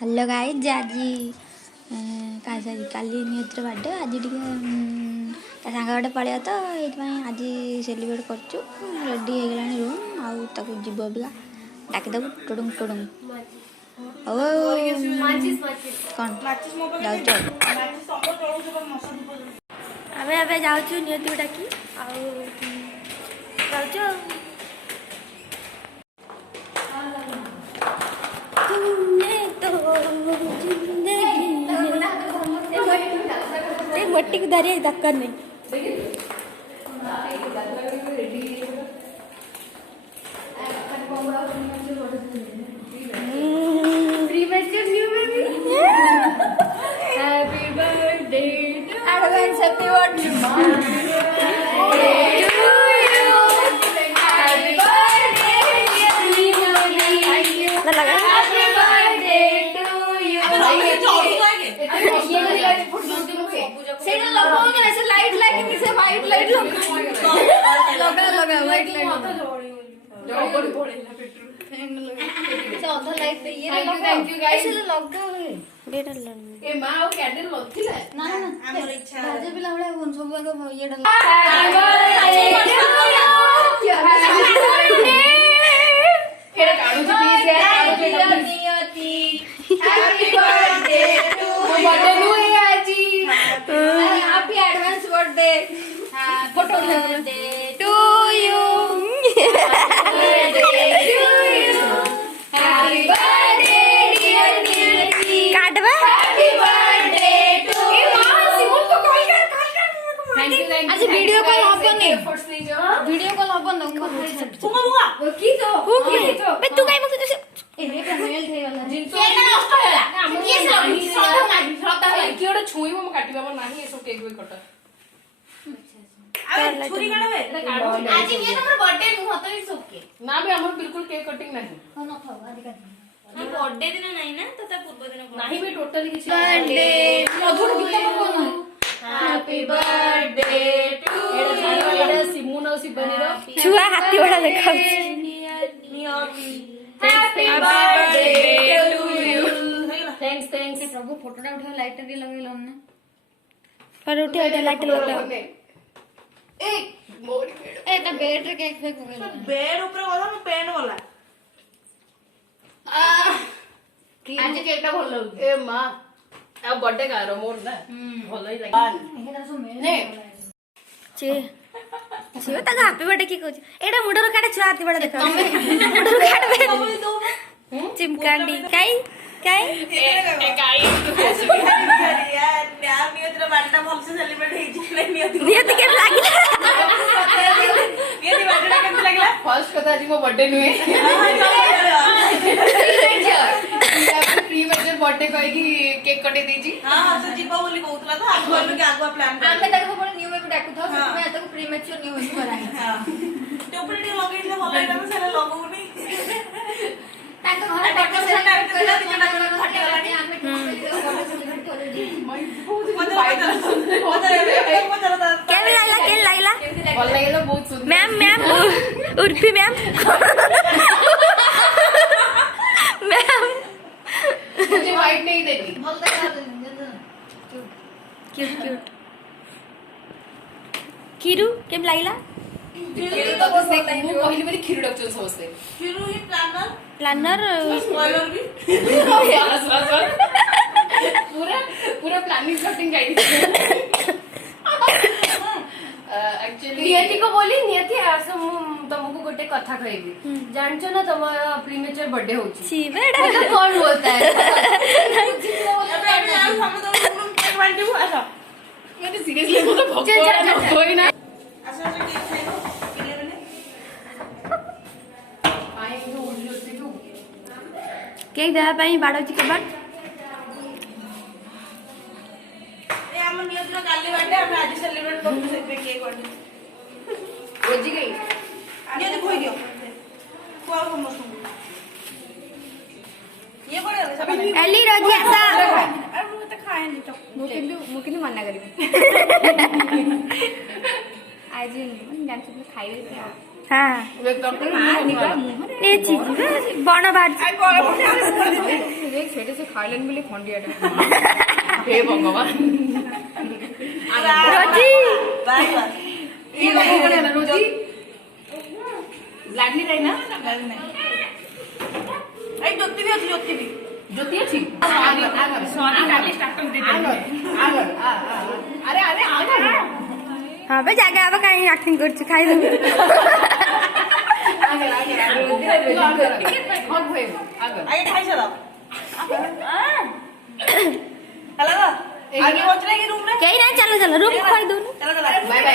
hello guys आज काली नियतिर birthday आज टे सांग गोटे पलैया तो ये आज सेलिब्रेट कर रेडी हो गला रूम आउ जीव अबिका डाकिदेबू टुडुंग टुडुंग कौन जाऊ जाऊँ नियति को डाकी जाऊ मट्टी को धरिए दक्कन नहीं happy birthday advance happy birthday light light से वाइट लाइट लगा लगा वाइट लाइट से अधा लाइट ये थैंक यू गाइस लगा डेटा ए मां और कैंडल लथिला ना ना हमर इच्छा राजे पिला बडे सब आगे ये डल केड़ा काढू छी प्लीज यार नियति हैप्पी बर्थडे टू बर्थडे नु आजी happy advance birthday photo birthday to you happy birthday dear Niyati काटबा हैप्पी बर्थडे टू ए मां सिमन को कॉल कर आज वीडियो कॉल हबनी वीडियो कॉल हबन मुआ की तो बे तू काई मक ए रे मेल थे वाला जिंतो केक नष्ट होला के श्रद्धा है कि ओटा छुईबो म काटिबा म नाही एसो केक भी कट अरे छुरी काढबे आज ये हमर बर्थडे नु हतो इ सोके ना बे हमर बिल्कुल केक कटिंग नाही न थवा अधिका हम बर्थडे दिन नाही ना तता पूर्व दिन नाही बे टोटली किसी बर्थडे मधुर गीत बोल हैप्पी बर्थडे टू एडा सिमुन और सिबनी रो छुआ हाथी बड़ा देखा happy birthday to you thanks thanks Prabhu फोटोटा उठा लाइट रे लगेलो हमने पर उठे उठे लाइट लगेलो ए मोरी बेड ए ता बेड रे केक फेक हो गेलो बेड ऊपर वाला न पेन वाला आज केकटा भल लागु ए मां आ बर्थडे का रो मोर ना भल ही लागे एटा सो ने चे छियो ता हैप्पी बर्थडे की कहू एटा मुडर काटे छुआ हाथी बड़ा देखा मुडर काटे चिमकांडी काई काई ए काई यार यार नियतिर बर्थडे भल से सेलिब्रेट हे जी नियति के लागिला नियति बर्थडे केम लागिला फर्स्ट कथा जी मो बर्थडे नुए प्री मेजर बर्थडे कहि की केक कटे देजी हां तो जीवा बोली कहउतला तो आगुआ लोग आगुआ प्लान कर आमे ताको पण न्यू में डाकु था मैं ताको प्री मेजर न्यू में करा हां टोपड़ी डी लगेले भल एटा में सेला लगौनी ताको घर पटो से कला दिना घटे गलानी आमे के लाइला भल लागेलो बहुत सुंदर ma'am ma'am Urfi ma'am ma'am मुझे वाइट नहीं देनी भल लगा क्यूट क्यूट खीरू केम लाइला खीरू तो बस देख मु पहली बारी खीरू डॉक्टर समझते खीरू ही प्लानर स्पॉइलर भी बस बस पूरा पूरा प्लानिंग शॉटिंग गाइड एक्चुअली नियति को बोली नियति आस तुमको गोटे कथा कहबी जानछो ना तुम प्रीमेचर बर्थडे होची छी बेटा तो कौन बोलता है हम तो केक बांटी हूं अच्छा ये सीरियसली वो तो भगवान कोई ना अच्छा अच्छा केक खाइबो पिले बने आए जो उल्ली होती तू केक देबा पई बाडोची कबाट हम नियत्र काली बर्थडे हम आज सेलिब्रेट करते से केक बर्थडे रोजी गई ये देखो ही दियो को समस्त ये बड़े सब एली रोजी आसा अरे वो तो खाए नहीं तो मुकिनी मना करी आज जान सब खाइबे हाँ बण बाहर সেটা সে খাইলেন বলে খন্ডিয়াটা हे भगवान रोजी এই রকম করে না রোজি লাগনি তাই না এই জ্যোতি আছে জ্যোতি আছে सोना डाली स्टार्ट कर दे अरे अरे आगे हां बे जाके अब काई एक्टिंग करछ खाइ दे आगे रोजी हक भई आगे खाइछ दाও चला गो आगे पहुंच रहे की रूम में कहीं नहीं चलो चलो रूम खोल दो चलो बाय बाय